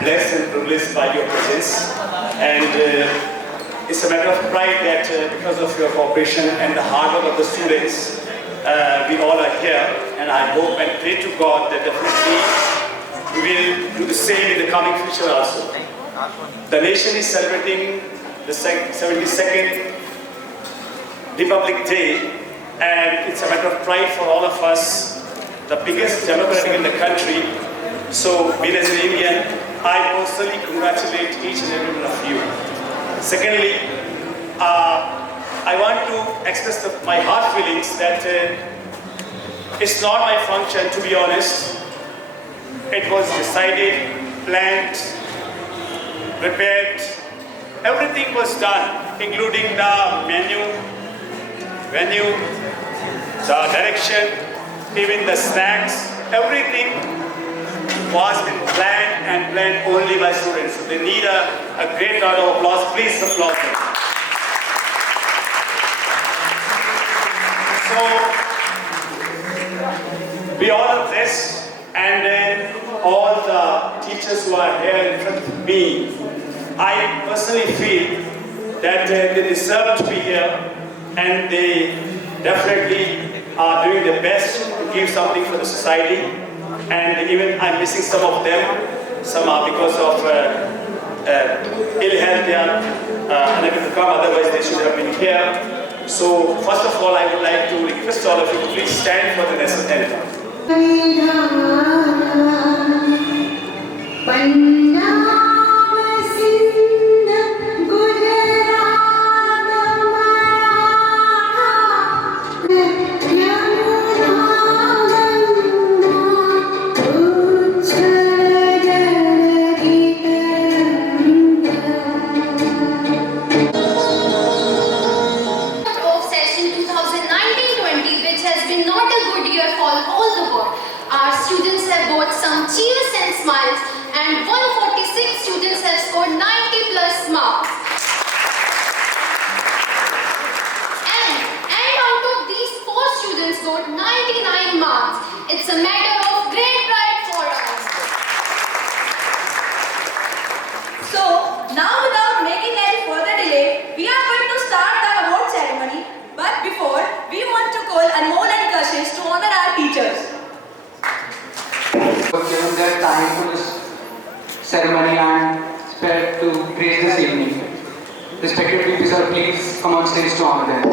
blessed and privileged by your presence. And it's a matter of pride that because of your cooperation and the hard work of the students, we all are here. And I hope and pray to God that definitely we will do the same in the coming future also. The nation is celebrating the 72nd Republic Day, and it's a matter of pride for all of us, the biggest democracy in the country. So, being as an Indian, I personally congratulate each and every one of you. Secondly, I want to express my heart feelings that it's not my function, to be honest. It was decided, planned, prepared. Everything was done, including the venue, the direction, even the snacks. Everything was been planned only by students. So they need a great round of applause. Please applaud them. So we all are blessed, and then all the teachers who are here in front of me, I personally feel that they deserve to be here, and they definitely are doing their best to give something for the society. And even I'm missing some of them. Some are because of ill health, they are unable to come, otherwise they should have been here. So first of all, I would like to request all of you to please stand for the national anthem. Cheers and smiles, and 146 students have scored 90 plus marks. And out of these 4 students scored 99 marks. It's a matter of great pride for us. So, now without making any further delay, we are going to start the award ceremony. But before, we want to call Anmol and Kashish to honor our teachers. Given their time for this ceremony and spared to grace this evening. Respected VP sir, please come on stage to honor them.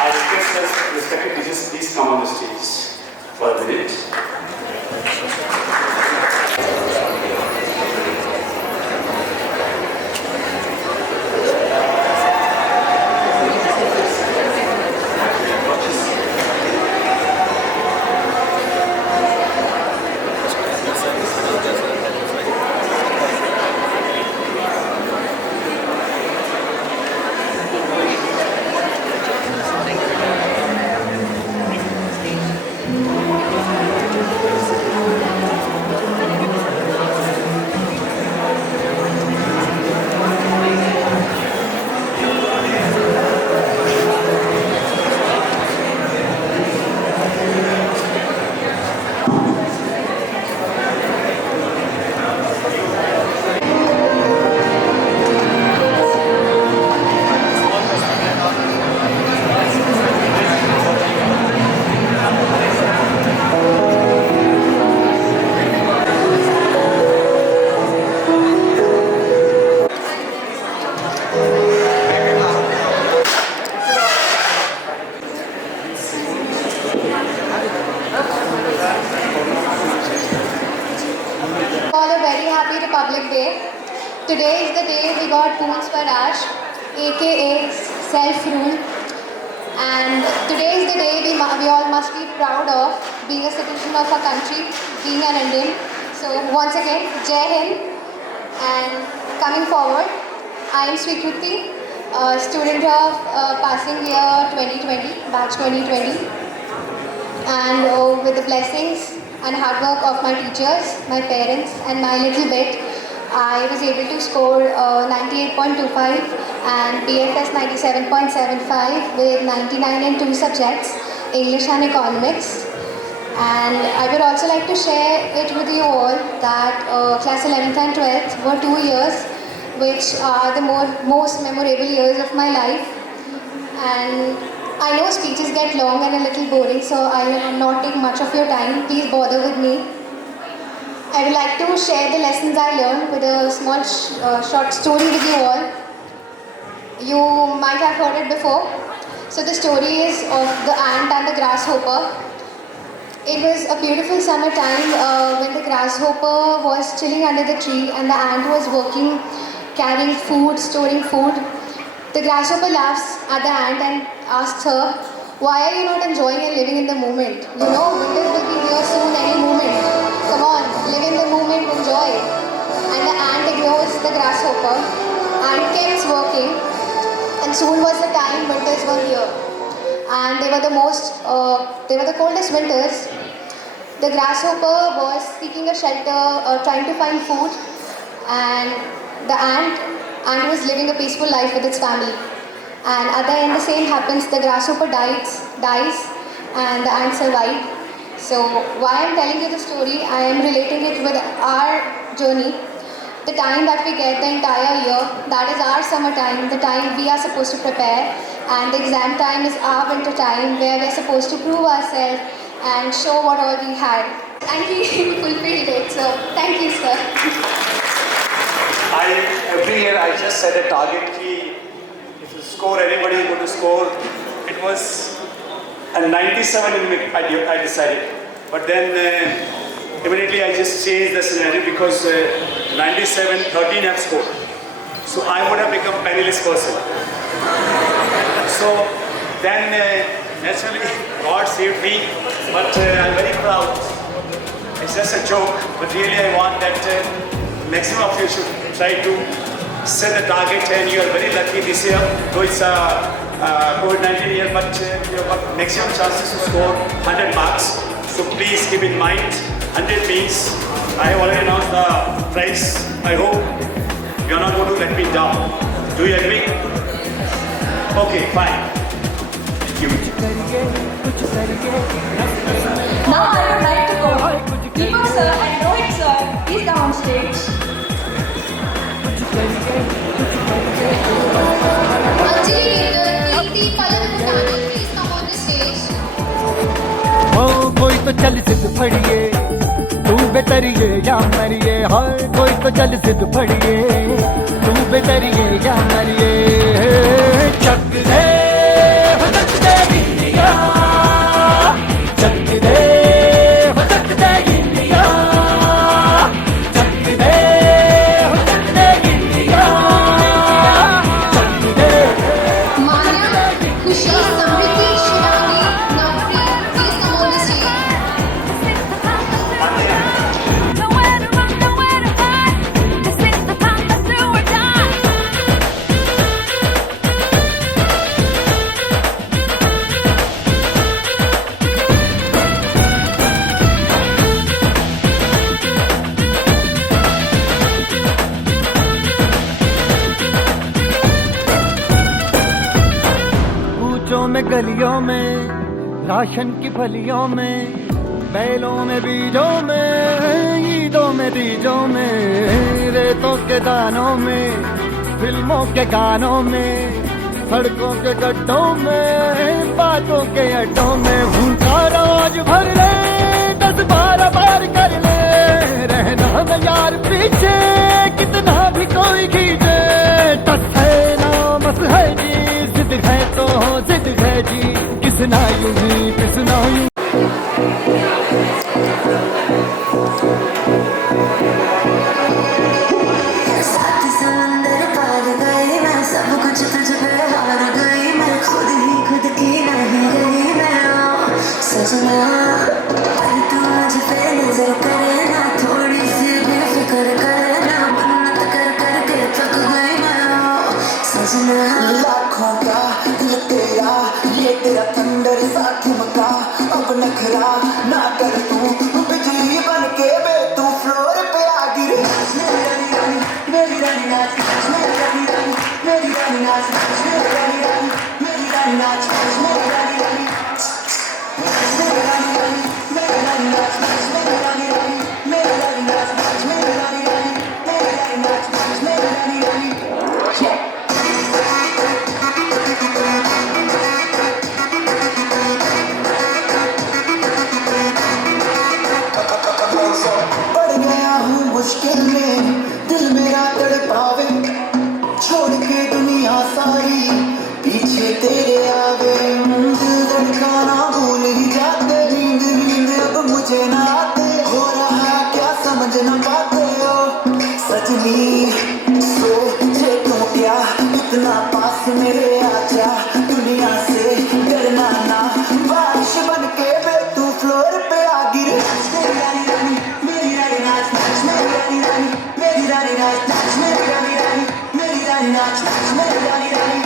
I request that respected teachers please come on the stage for a minute. Republic Day. Today is the day we got Poon Swaraj, aka self-rule. And today is the day we all must be proud of being a citizen of our country, being an Indian. So once again, Jai Hind. And coming forward, I am Sweekruti, a student of passing year 2020, batch 2020. And with the blessings and hard work of my teachers, my parents, and my little bit, I was able to score 98.25 and BFS 97.75 with 99 in 2 subjects, English and Economics. And I would also like to share it with you all that class 11th and 12th were 2 years which are the most memorable years of my life. And I know speeches get long and a little boring, so I will not take much of your time. Please bother with me. I would like to share the lessons I learned with a small short story with you all. You might have heard it before. So the story is of the ant and the grasshopper. It was a beautiful summer time when the grasshopper was chilling under the tree and the ant was working, carrying food, storing food. The grasshopper laughs at the ant and asks her, "Why are you not enjoying and living in the moment? You know, winters will be here soon, any moment. Come on, live in the moment, enjoy." And the ant ignores the grasshopper and keeps working. And soon was the time winters were here. And they were the coldest winters. The grasshopper was seeking a shelter, trying to find food. And the ant was living a peaceful life with its family. And at the end, the same happens. The grasshopper dies, and the ant survived. So, why I'm telling you the story, I am relating it with our journey. The time that we get the entire year, that is our summer time, the time we are supposed to prepare. And the exam time is our winter time, where we're supposed to prove ourselves and show what all we had. And he fulfilled it. So, thank you, sir. Every year I just set a target key. If you score, anybody is going to score. It was a 97 I decided. But then immediately I just changed the scenario because 97, 13 have scored. So I would have become a penniless person. So then naturally God saved me. But I'm very proud. It's just a joke. But really I want that maximum of you should try to set a target, and you are very lucky this year, though it's a COVID-19 year, but you have got maximum chances to score 100 marks. So please keep in mind, 100 means I have already announced the price. I hope you are not going to let me down. Do you agree? Okay, fine. Thank you. Now I would like to call Deepak sir and Rohit sir, please come on stage. Anjali Girdhar, Preeti, Palak Bhutani, please come on the stage. ओ कोई तो चल जिद फड़िए तू बेतरिए या मरिए हाय कोई तो चल जिद फड़िए तू बेतरिए या मरिए चक दे हो चक दे इंडिया चक दे हो चक दे इंडिया चक दे हो चक दे India Chak they Maya, Khushi, Samriti, Shivani, Navpreet, please come on the stage. Nowhere to run, nowhere to hide. This is the time, let's do or die. कूचों में गलियों में राशन की फलियों में बैलों में बीजों में ईदों में बीजों में रेतों के दानों में फिल्मों के गानों में सड़कों के गड्ढों में बातों के अड्डों में भूखा रोज भर ले 10-12 बार कर ले रहना न यार पीछे कितना भी कोई खींचे टस है ना मस है जी जिद है तो जिद है जी किसना यूं ही किसना यूं साथी समंदर पार गए मैं सब कुछ तुझ पे हार गई मैं खुद ही खुद की नहीं रही मैं सजना पर तू मुझ पे नजर करे ना थोड़ी सी भी फिक्र करे ना मन्नत कर करके थक गई मैं सजना लाखों का दिल तेरा ये तेरा थंडर सा ठुमका अब नखरा ना कर तू बिजली बन के बे तू फ्लोर पे आ गिरे मेरी रानी नाच मेरी रानी नाच मेरी रानी नाच मेरी रानी नाच मेरी रानी नाच मेरी रानी नाच मेरी रानी नाच नाच मेरी रानी रानी मेरी रानी नाच नाच मेरी रानी रानी मेरी रानी नाच नाच मेरी रानी रानी पड़ गया हूँ मुश्किल में दिल मेरा तड़पावे छोड़ के दुनिया सारी पीछे तेरे आवे दिल धड़काना भूल ही जाते नींद नींद अब मुझे ना आते हो रहा क्या समझ न पाते हो सजनी सोचे तो क्या इतना पास मेरे आजा दुनिया से डरना ना बारिश बन के तू फ्लोर पे आ गिर मेरी रानी रानी मेरी रानी नाच नाच मेरी रानी रानी मेरी रानी नाच नाच मेरी रानी रानी मेरी रानी नाच नाच मेरी रानी रानी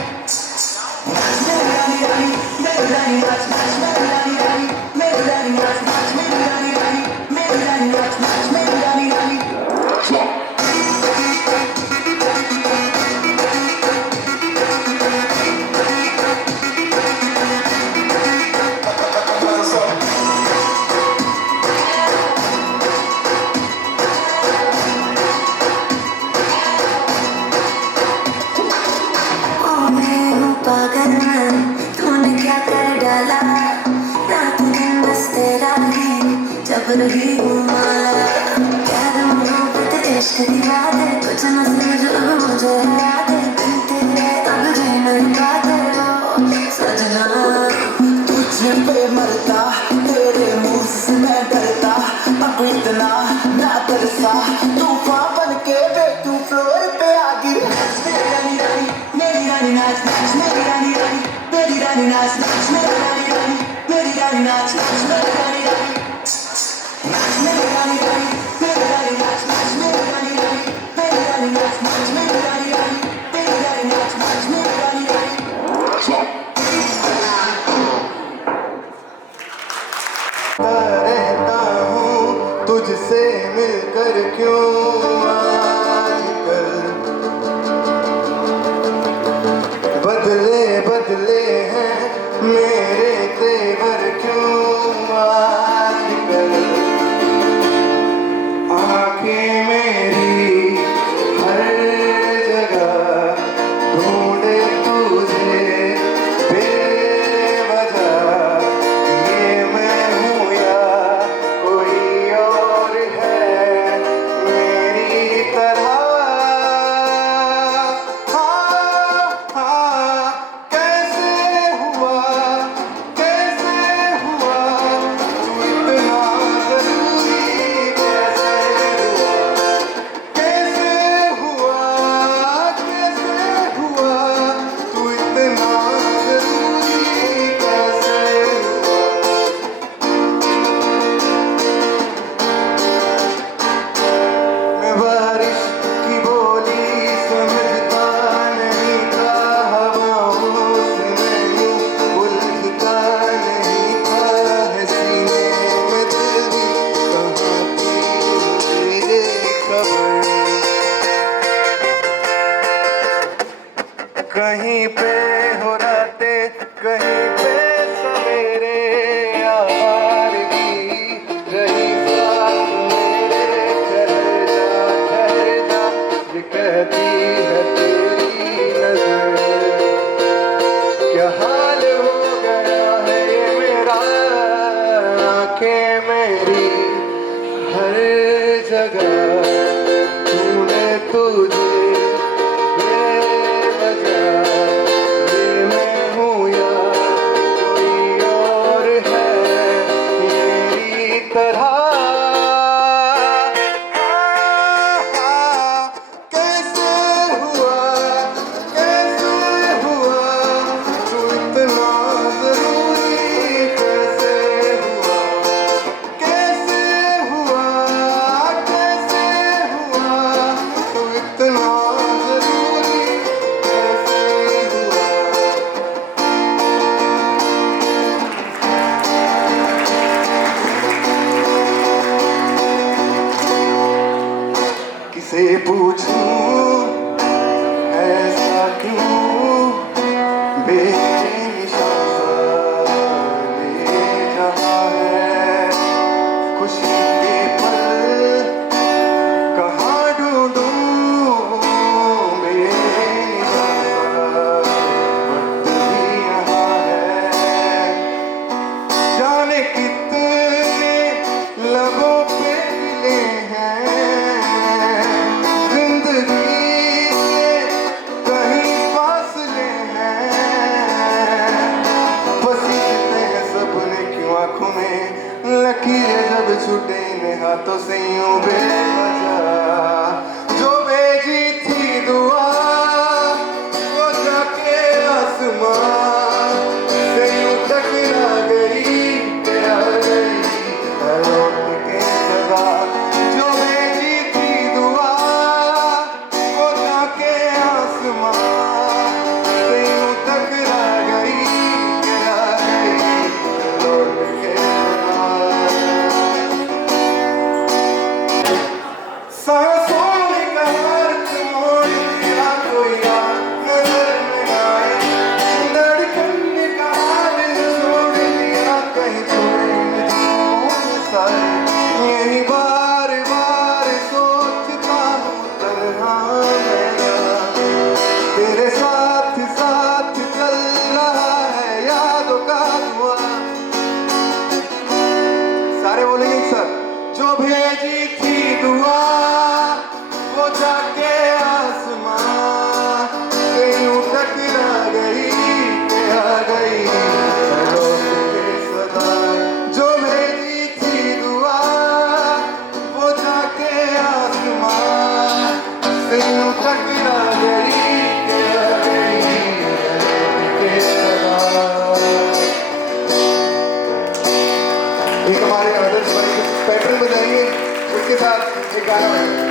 नाच मेरी रानी रानी मेरी रानी नाच नाच मेरी रानी रानी मेरी रानी नाच नाच मेरी रानी रानी मेरी रानी नाच नाच मेरी रानी रानी पागल तूने क्या कर डाला रात दिन बस तेरा ही जब रही हूँ माला क्या मोहब्बत इश्क की बात है कुछ न समझ अब मुझे याद है बिन तेरे अब जी नहीं पाते हो सजना तुझे पे मरता तेरे मुँह से मैं डरता अब इतना ना तरसा तूफान बन के तू फ्लोर पे आ गिर मेरी रानी रानी मेरी रानी नाच नाच मेरी रानी रानी मेरी रानी नाच नाच मेरी रानी रानी मेरी रानी नाच नाच मेरी रानी रानी नाच मेरी रानी रानी मेरी रानी नाच नाच मेरी रानी रानी मेरी रानी नाच नाच मेरी रानी रानी मेरी रानी नाच नाच मेरी रानी रानी रहता हूँ तुझसे मिलकर क्यों आजकल बदले बदले हैं मेरे तेवर क्यों आजकल आंखें मेरी हर जगह ढूंढे तुझे बेवजह ये मैं हूँ या कोई और है मेरी तरह कैसे हुआ तू इतना ज़रूरी कैसे हुआ तू इतना ज़रूरी कैसे मैं बारिश की बोली समझता नहीं था हवाओं से मैं यूं उलझता नहीं था है सीने में तेरी कहाँ थी मुझे खबर कहीं पे हो रातें कहीं पे सवेरे आवारगी रही साथ मेरे ठहर जा ये कहती है तेरी नजर क्या हाल हो गया है ये मेरा आंखें मेरी हर जगह तूने तुझे बेवजह ये मैं हूँ या कोई और है मेरी तरह कैसे हुआ तू इतना ज़रूरी कैसे हुआ तू इतना ज़रूरी कैसे हुआ किसे पूछूं ऐसा क्यों बेनिशान ले जहाँ है खुशी बेवजह जो भेजी थी दुआ वो जाके आसमां से यूं टकरा गई कि आ गई लौट के सदा जो भेजी थी दुआ वो जाके आसमां से यूं टकरा गई कि आ गई लौट के सदा सांसों में कहर मोड़ दिया कोई रात नजर में आए धड़कन ने कहा दिल छोड़ दिया कहीं छोड़े मुझे सारे यही बार बार सोचता हूँ तन्हा मैं तेरे साथ साथ चल रहा है यादों का धुआं सारे बोलेंगे सर जो भेजी थी दुआ वो जाके आसमां से यूं टकरा गई कि आ गई लौट के सदा जो भेजी थी दुआ वो जाके आसमां से यूं टकरा गई कि आ गई लौट के सदा एक हमारे आदर्श भाई पैटर्न बजाइए उसके साथ एक गाना है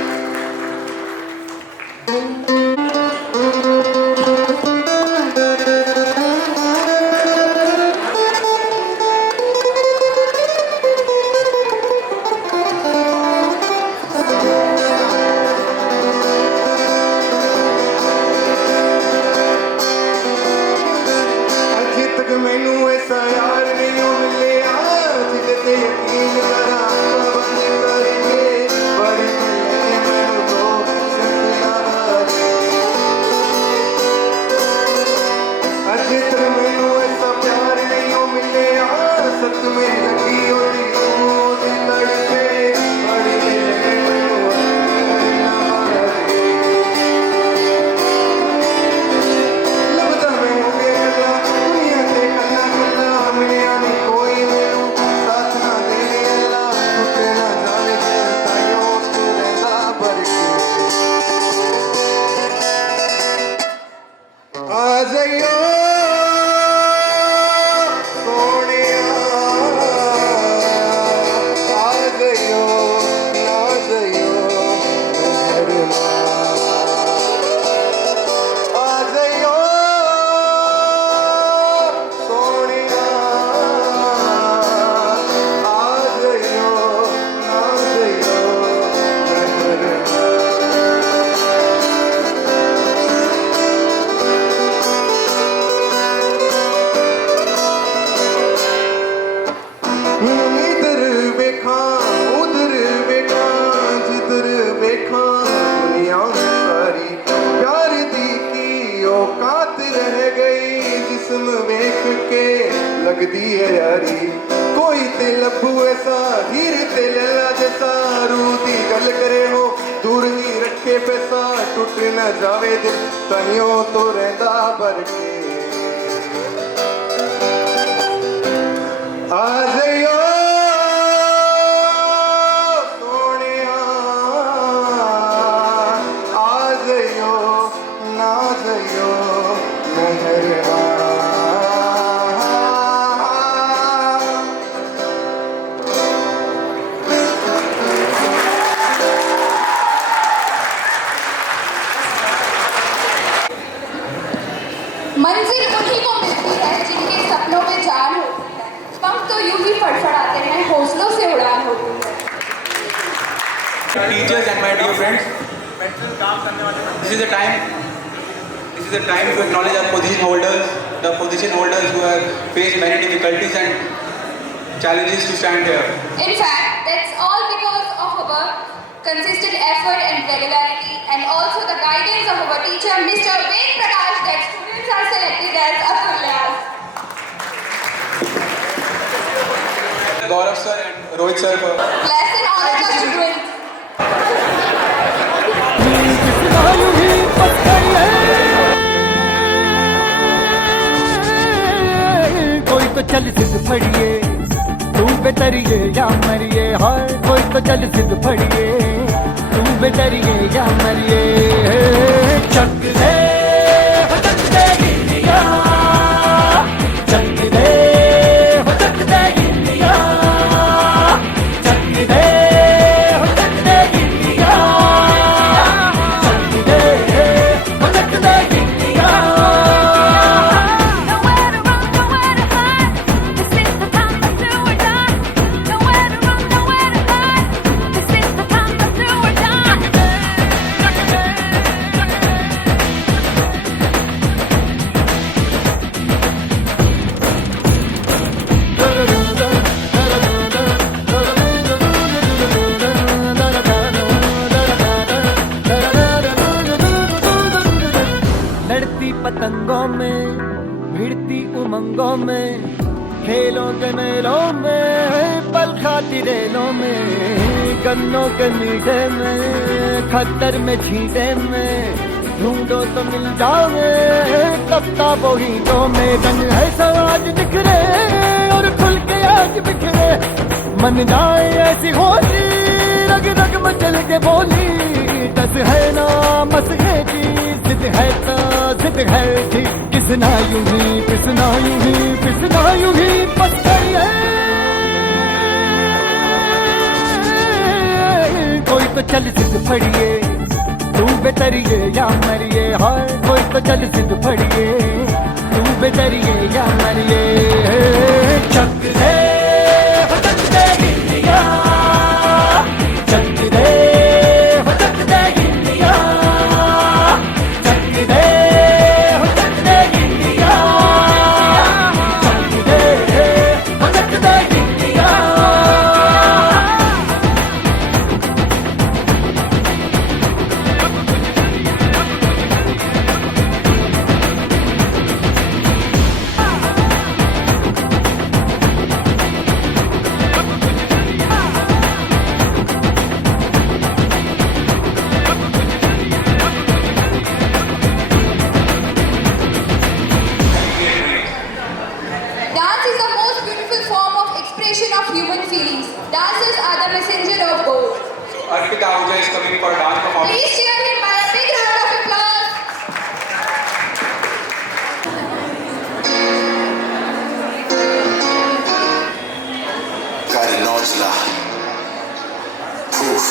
अजे तक मैनू ऐसा यार नहीं मिलिया जिदे ते यकीन करा बन करिए बड़ी मिले मैनू तो सपना अजे तक मैनू ऐसा प्यार नहीं मिलिया सच में लगी होई तू दिल लड़के बड़ी मिले मैनू लगदा मैं हो गया कला दुनिया ते कला कला मिलिया नहीं कोई मैनू साथ ना देने अल्लाह टूटे ना जाने ताइयों तू रहंदा बरके आ जाइयो सोनिया आ जाइयो ना जाइयो मेहरमा आ जाइयो सोनिया आ जाइयो ना जाइयो मेहरमा इधर देखा उधर देखा जिधर देखा दुनिया में सारी प्यार दी की औकात रह गई जिस्म वेख के लगदी है यारी कोई ते लभू ऐसा हीर ते लैला जैसा रूह दी गल करे हो दूर ही रखे पैसा टूट न जावे दिल ताइयों तो रहंदा बरके आ जाइयो सोनिया आ जाइयो ना जाइयो मेहरमा मंजिल उन्हीं को मिलती है जिनके सपनों में जान होती है पंख तो यूं ही फड़फड़ाते हैं हौसलों से उड़ान होती है Teachers and my dear friends, this is the time to acknowledge our position holders, the position holders who have faced many difficulties and challenges to stand here. In fact, that's all because of our consistent effort and regularity and also the guidance of our teacher Mr. Ved Prakash that students are selected as Atulyas. Gaurav sir and Rohit sir for Bless and honor the students. कोई तो चल सिद्ध फड़िए तू बेतरिए या मरिए हाय कोई तो चल सिद्ध फड़िए तू बेतरिए या मरिए चक दे हो चक दे गिलिया चक दे हो चक दे गिलिया चक दे हो चक दे गिलिया चक दे हो चक दे गिलिया Nowhere to run, nowhere to hide. This is the time to do or die. Nowhere to run, nowhere to hide. This is the time to do or die. लड़ती पतंगों में भिड़ती उमंगों में खेलों के मेलों में पल खाती रेलों में गन्नों के मीठे में खद्दर में छींटे में ढूंढो तो मिल जाओगे कफ्ताबों हीटों में रंग है समाज बिखरे और खुल के आज बिखरे मन जाए ऐसी होली रग रग मचल के बोली दस है ना मस है जी जिद है तो जिद है जी किसना यूं ही पिसना यूं ही पिसना यूं ही बस गई है कोई तो चल सिद्ध फड़िए तू बेतरिए या मरिए हाय कोई तो चल सिद्ध फड़िए तू बेतरिए या मरिए चक दे हो चक दे गिलिया चक दे हो चक दे गिलिया चक दे हो चक दे गिलिया चक दे हो चक दे गिलिया Dance is the most beautiful form of expression of human feelings. Dancers are the messenger of God. Arpita Ahuja is coming for dance performance. Please cheer him by a big round of applause. Got an Angela. Proof.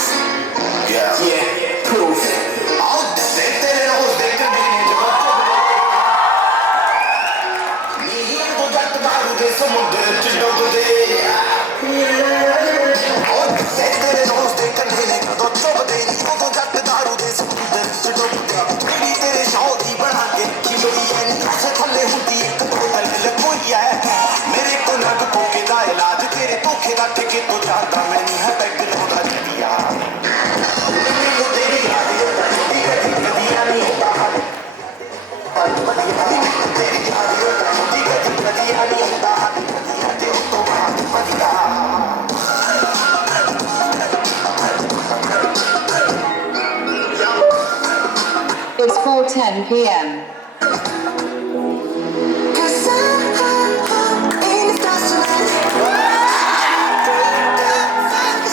Yeah, proof. All the तेरे रोज देख कर मैंने जवाब ये वो जट मारू दे समुद्र च डूब दे और तेरे रोज देख कर मैंने तो डूब दे वो जट मारू दे समुद्र च डूब दे मेरी तेरे शौकी बना के खिलोई है से थल्ले होती एक बोतल लगोई है मेरे को नग पोके दा इलाज तेरे धोखे दा ठेके तो जाता मैं नहीं है बैग लौटा दिया तेरी याद कदिया नहीं होता तेरी याद कदिया नहीं होता ते तो बात बढ़िया It's 4:10 p.m. Cause I'm in the stars tonight.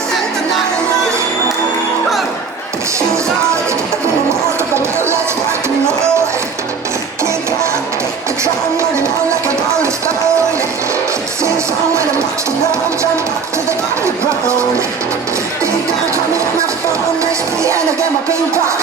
Set the night alight. Shoes on, every morning, but let's rock and roll. Can't stop, I'm trying running on like a rolling stone. Sing a song when I'm watching the drum, jump up to the body ground. Deep down, call me on my phone, let's play and I get my ping pong.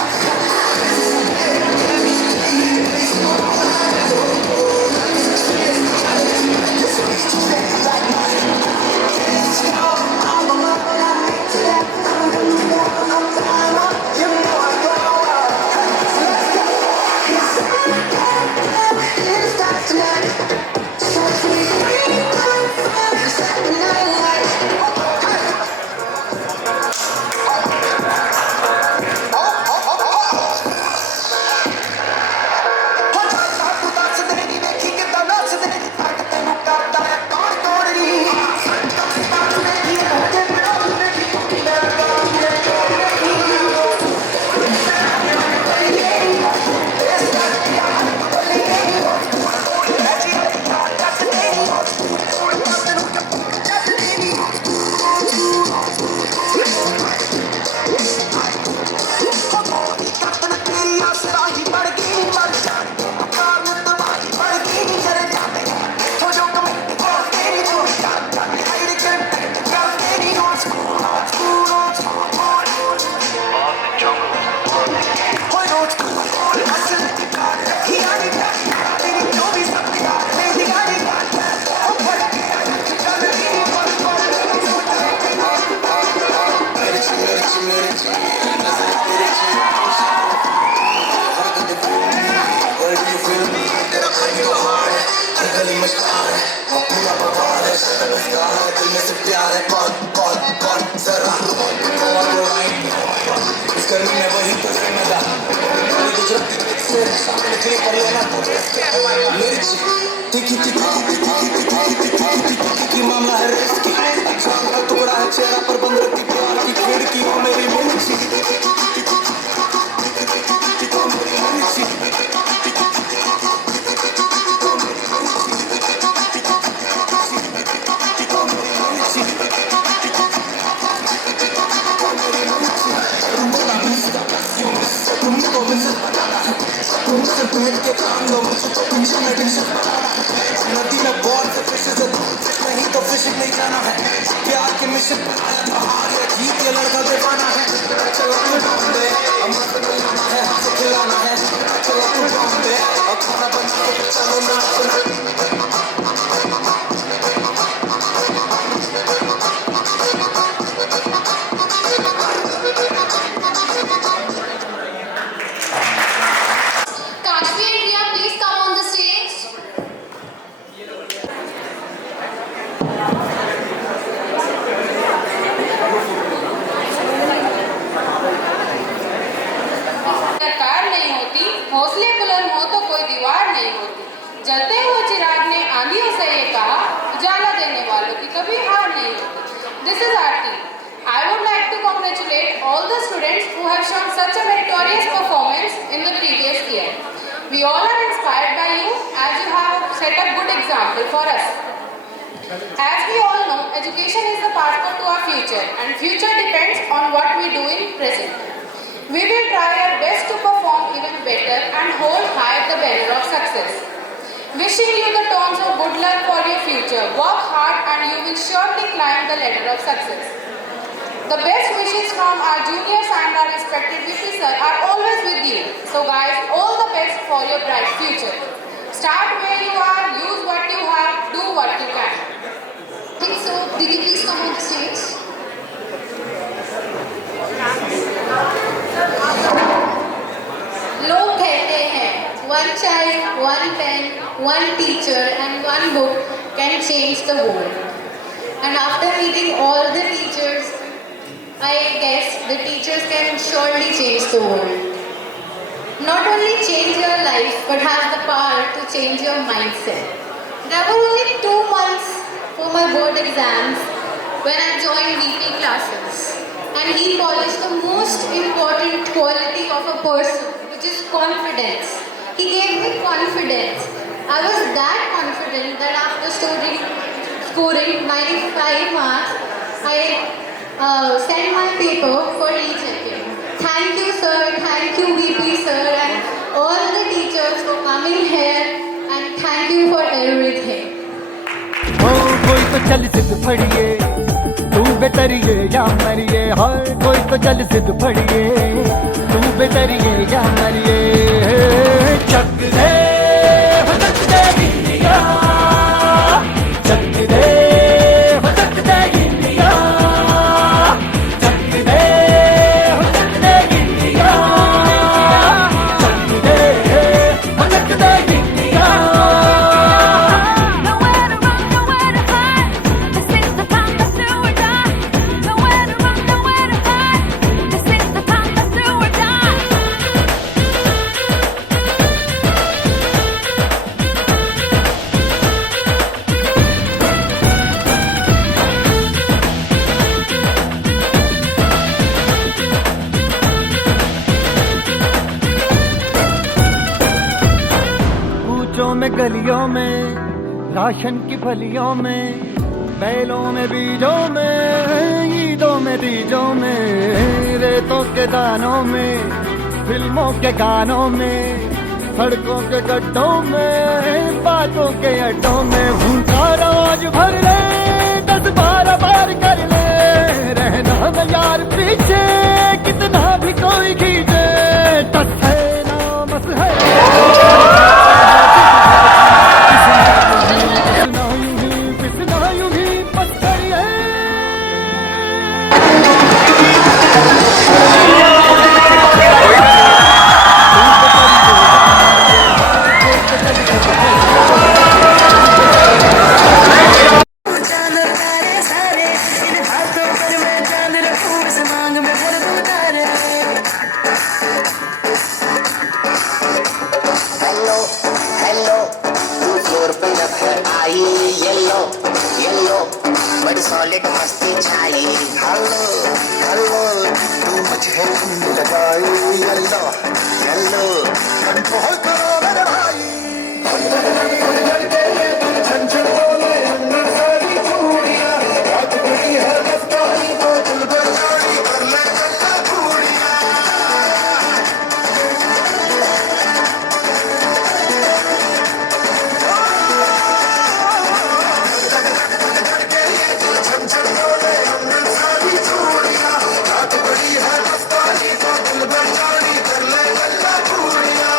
मामला है risky जान का टुकड़ा है चेहरा पर बंद रखी प्यार की खिड़की ओ मेरी मिर्ची तुमसे बैठ के काम लो मुझे तो तुमसे मेडिटेशन बनाना है नदी में बहुत से फिशेस है नहीं तो फिशिंग नहीं जाना है प्यार के मिशन पर आया था हार या जीत ये लड़का दीवाना है चलो तू बॉम्बे अम्मा से मिलाना है हमसे खिलाना है चलो तू बॉम्बे अब खाना बना के चलो नाचना Kashvi and Riya, please come on the stage. Car नहीं होती, हौसले बुलंद हो तो कोई दीवार नहीं होती। जलते हुए चिराग ने आंधियों से ये कहा, उजाला देने वालों की कभी हार नहीं होती। This is Aarti. I would like to congratulate all the students who have shown such a meritorious performance in the previous year. We all are inspired by you as you have set a good example for us. As we all know, education is the passport to our future and future depends on what we do in present. We will try our best to perform even better and hold high the banner of success. Wishing you the tones of good luck for your future. Work hard and you will surely climb the ladder of success. The best wishes from our juniors and our respected VP sir are always with you. So guys, all the best for your bright future. Start where you are, use what you have, do what you can. I think so. Didi, please come on the stage. लोग कहते हैं one child, one pen, one teacher and one book can change the world. And after meeting all the teachers, I guess the teachers can surely change the world. Not only change your life, but have the power to change your mindset. There were only 2 months for my board exams when I joined VP classes. And he polished the most important quality of a person, which is confidence. He gave me confidence. I was that confident that after scoring 95 marks, I sent my paper for rechecking. Thank you sir, thank you VP sir and all the teachers for coming here and thank you for everything. हो कोई तो चल सिद्ध फड़िए तू बेतरिए या मरिए हाय कोई तो चल सिद्ध फड़िए तू बेतरिए या मरिए चक दे हो चक दे इंडिया चक दे हो चक दे इंडिया चक दे हो चक दे इंडिया चक दे हो चक दे India Nowhere to run, nowhere to hide. This is the time to do or die. Nowhere to run, nowhere to hide. This is the time to do or die. कूचों में गलियों में ration की फलियों में बैलों में बीजों में ईदों में बीजों में रेतों के दानों में फिल्मों के गानों में सड़कों के गड्ढों में बातों के अड्डों में भूखा रोज भर ले 10-12 बार कर ले रहना न यार पीछे कितना भी कोई खींचे टस है ना मस है पिसना यूं ही पत्थर है बड़ी सॉलिड मस्ती छाई हेलो हेलो तू मुझे लगाई येलो येलो कंट्रोल करो मेरे भाई छन बोले अंदर सारी चूड़ियां रात बड़ी है मस्तानी तो दिल बचाई कर ले कल्ला चूड़ियां छन बोले अंदर सारी चूड़ियां रात बड़ी है मस्तानी तो दिल बचाई कर ले कल्ला चूड़ियां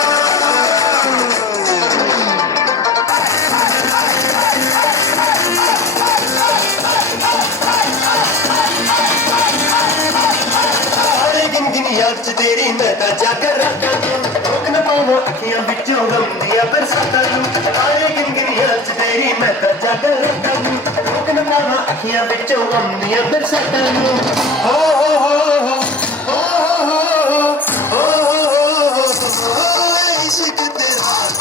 याद च तेरी मैं तां जागर रखा रोक न पावां अखियां विचों गम दिया बरसातां नूं आए गिन याद च तेरी मैं तां जागर रखा रोक न पावां अखियां विचों गम दिया बरसातां नूं हो इश्क तेरा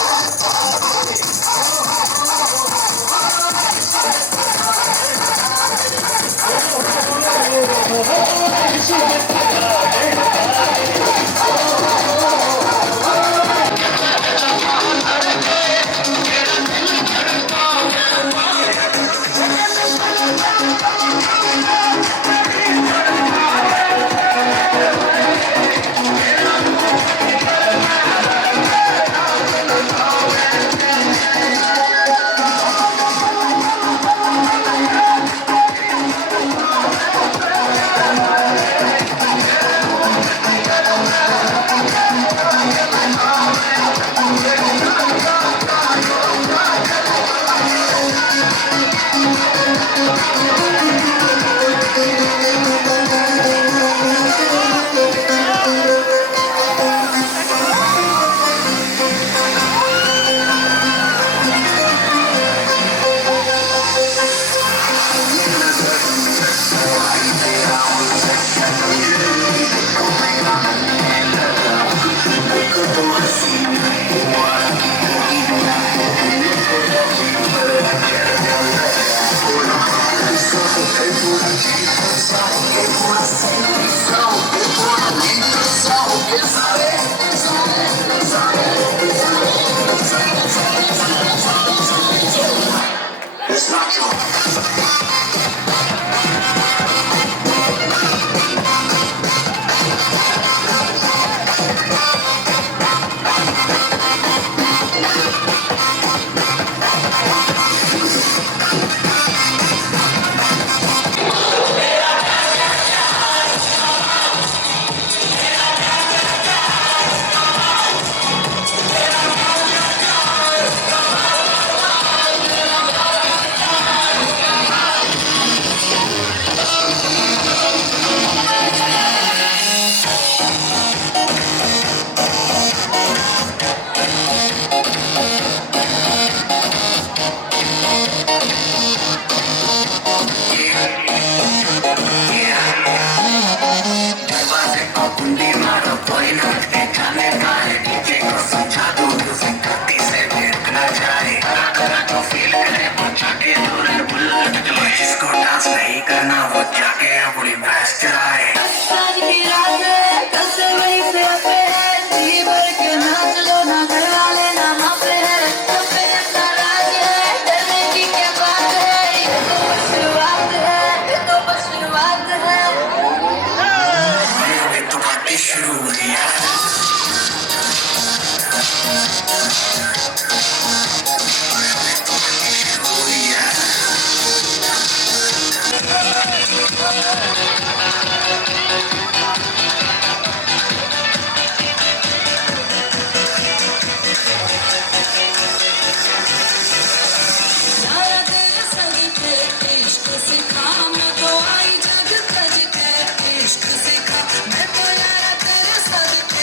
नहीं करना वो जाके अपनी भैंस चराए आज की रात है कल से वही पे पे है जी भर के नाच लो ना घर वाले ना मापे हैं सब पे अपना राज है डरने की क्या बात है ये तो बस शुरुआत है ये तो बस शुरुआत है अभी तो बातें शुरू हुई है इश्क सिखा मैं तो यारा तेरे सब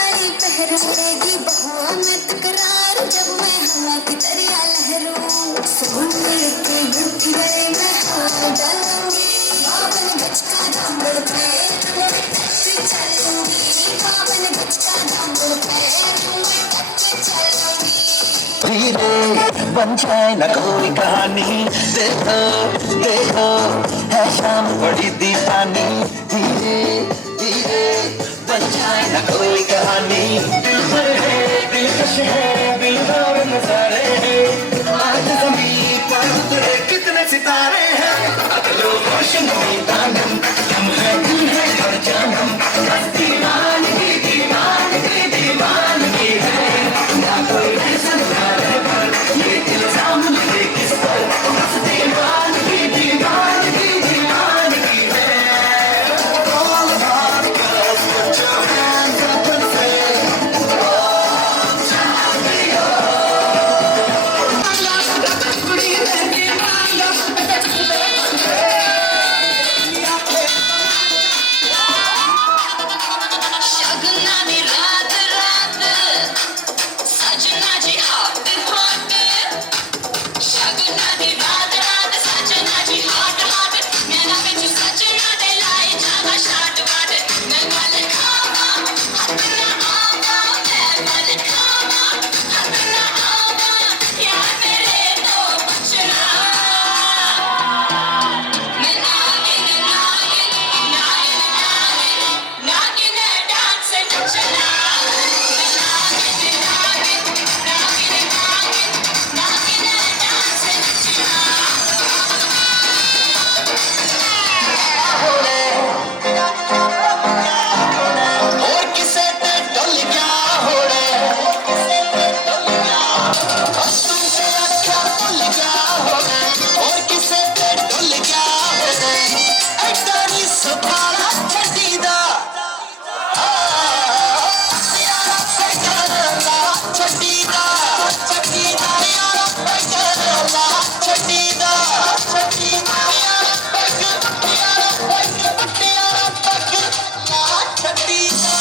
पहरेगी बहुआ में तकरार जब मैं हवा की दरिया लहरूं सोने के गुट गए मैं हार डालूंगी बावन गज का दामन पे मैं टच चलूंगी बावन गज का दामन पे मैं टच चलूंगी धीरे बन जाए न कोई कहानी देखो देखो है शाम बड़ी दीवानी धीरे धीरे बन जाए न कोई कहानी दिल पर है दिलकश है दिलदार नजारे हैं आज ज़मीन पर उतरे कितने सितारे हैं अगलो रोशनी दानम हम है दिल है हर जानम दीवानगी दीवानगी दीवानगी है ना कोई फैशन पर ये इल्जाम लगे किस पर दीवानगी दीवानगी दीवानगी है all about girls put your hands up and say oh champion Shaguna दी रात रात सजना जी हॉट हॉट शगुना दी रात रात सजना जी हॉट हॉट मेरा बिच सजना दे लाई जाना शाट वाट मैं गल खावा हाथ ना आवा मैं गल खावा हाथ ना आवा यार मेरे तो बचना मैं नागिन नागिन नागिन नागिन नागिन डांस नचना मैं नागिन नागिन नागिन नागिन नागिन डांस नचना और किसे ते डल गया होड़े तुमसे अच्छा भूल गया होड़े और किसे ते डल गया होड़े ऐतानी सुभाना छड़ीदा यारा पैकरला छड़ीदा छड़ीदा यारा पैकरला छड़ीदा छड़ीदा यारा पैकरला छड़ीदा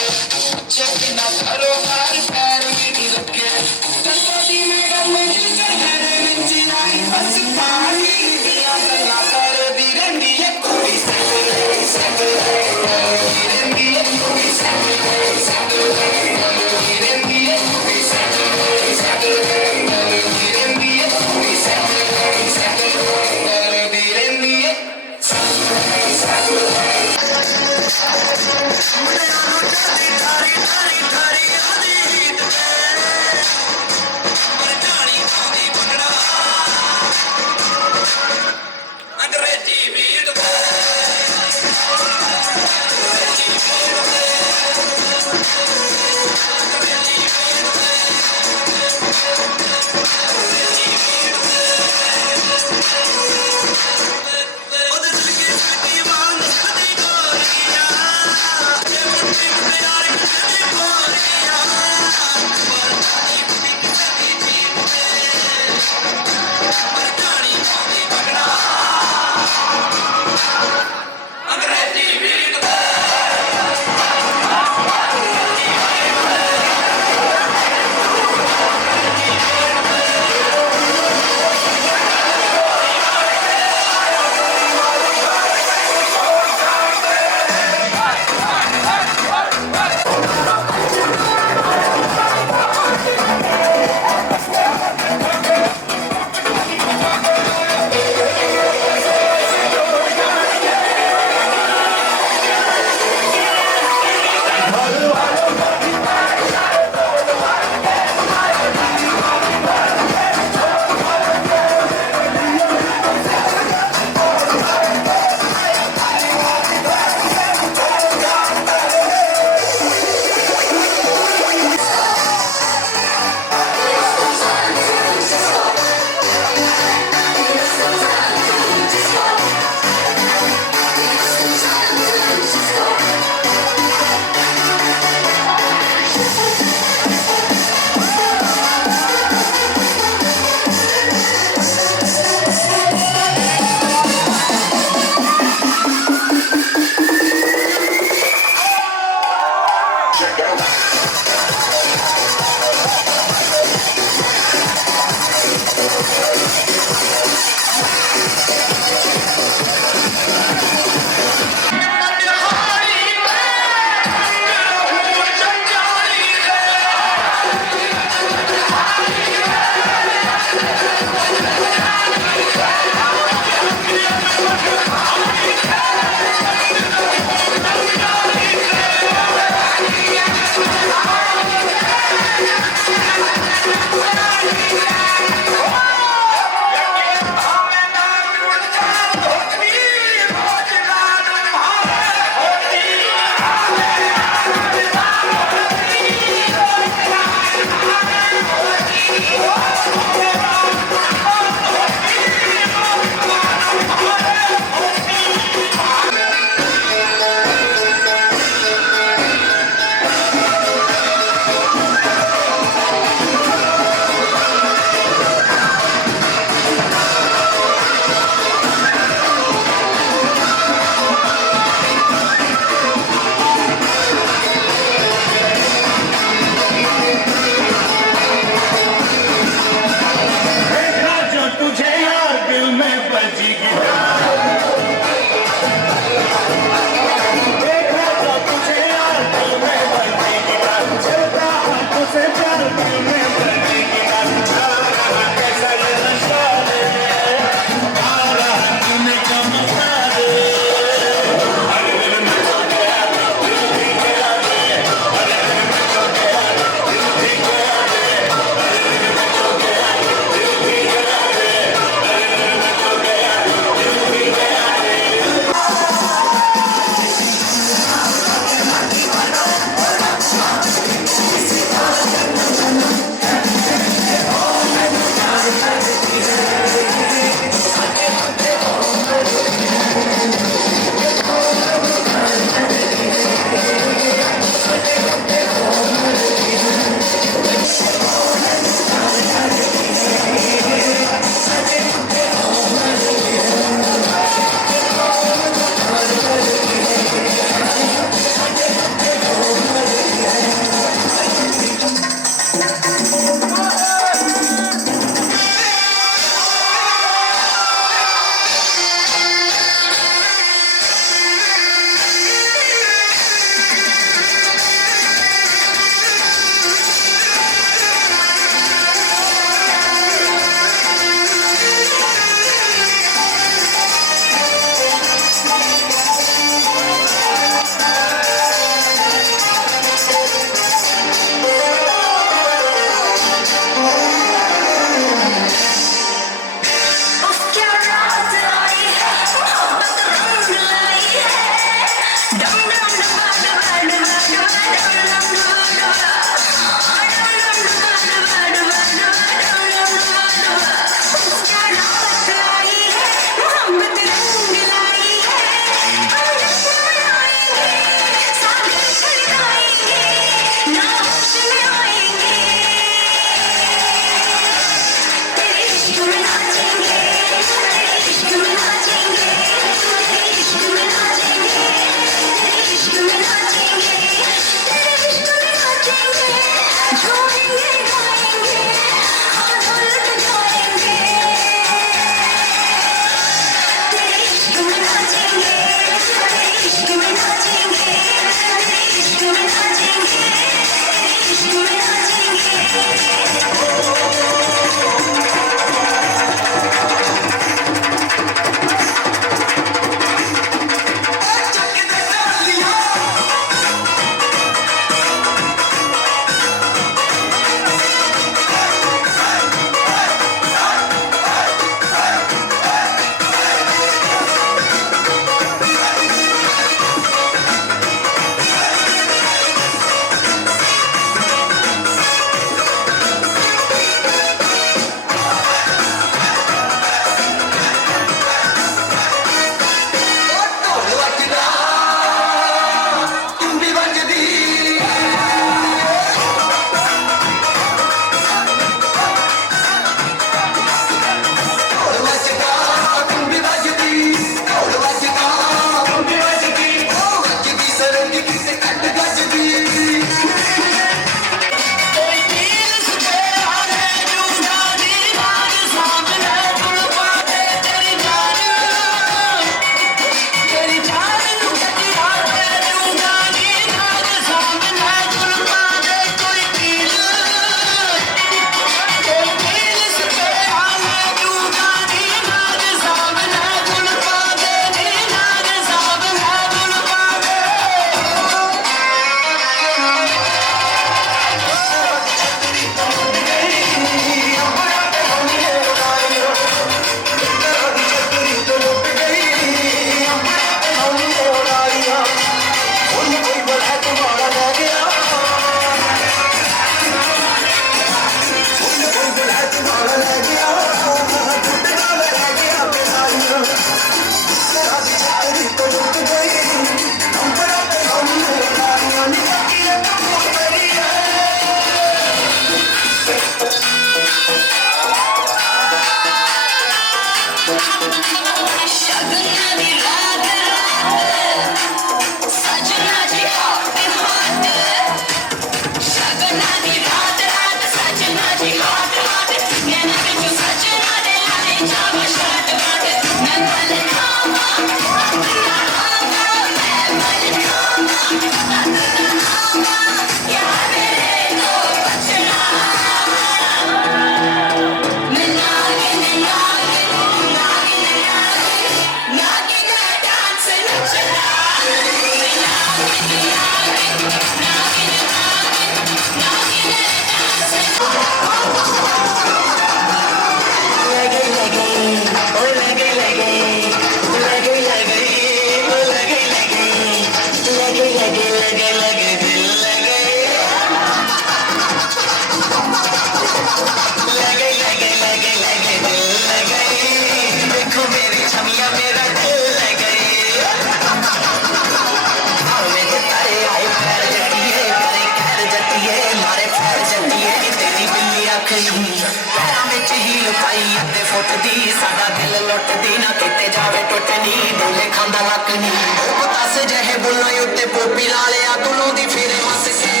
पैरां विच हील पाई अते फुटदी साडा दिल लुटदी ना किते जावे टुटनी डोले खांदा लक नी बतास जहे बुल्लां उत्ते पोपी ला लिया दुनों दी फेरे मस के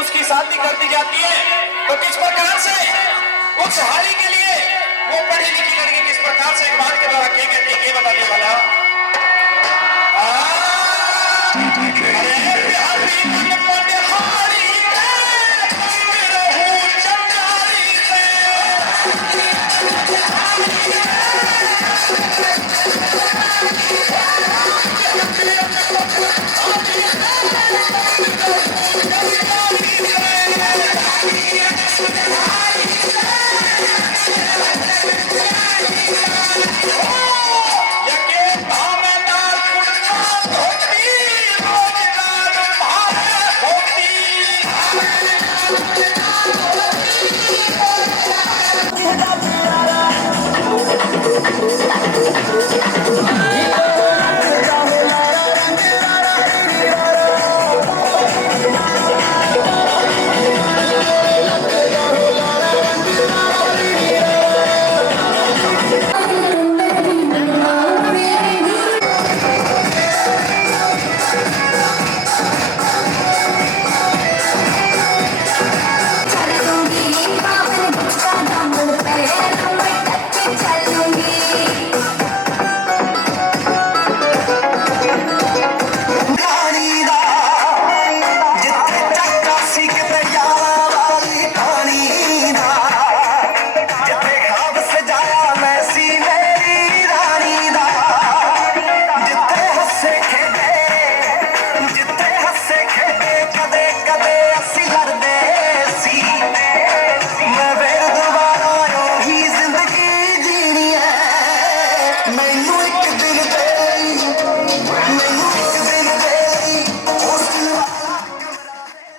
उसकी शादी कर दी जाती है तो किस प्रकार से उस हारी के लिए वो पढ़ी लिखी लड़की किस प्रकार से एक बात के द्वारा क्या कहती है, बताने वाला Oh! रे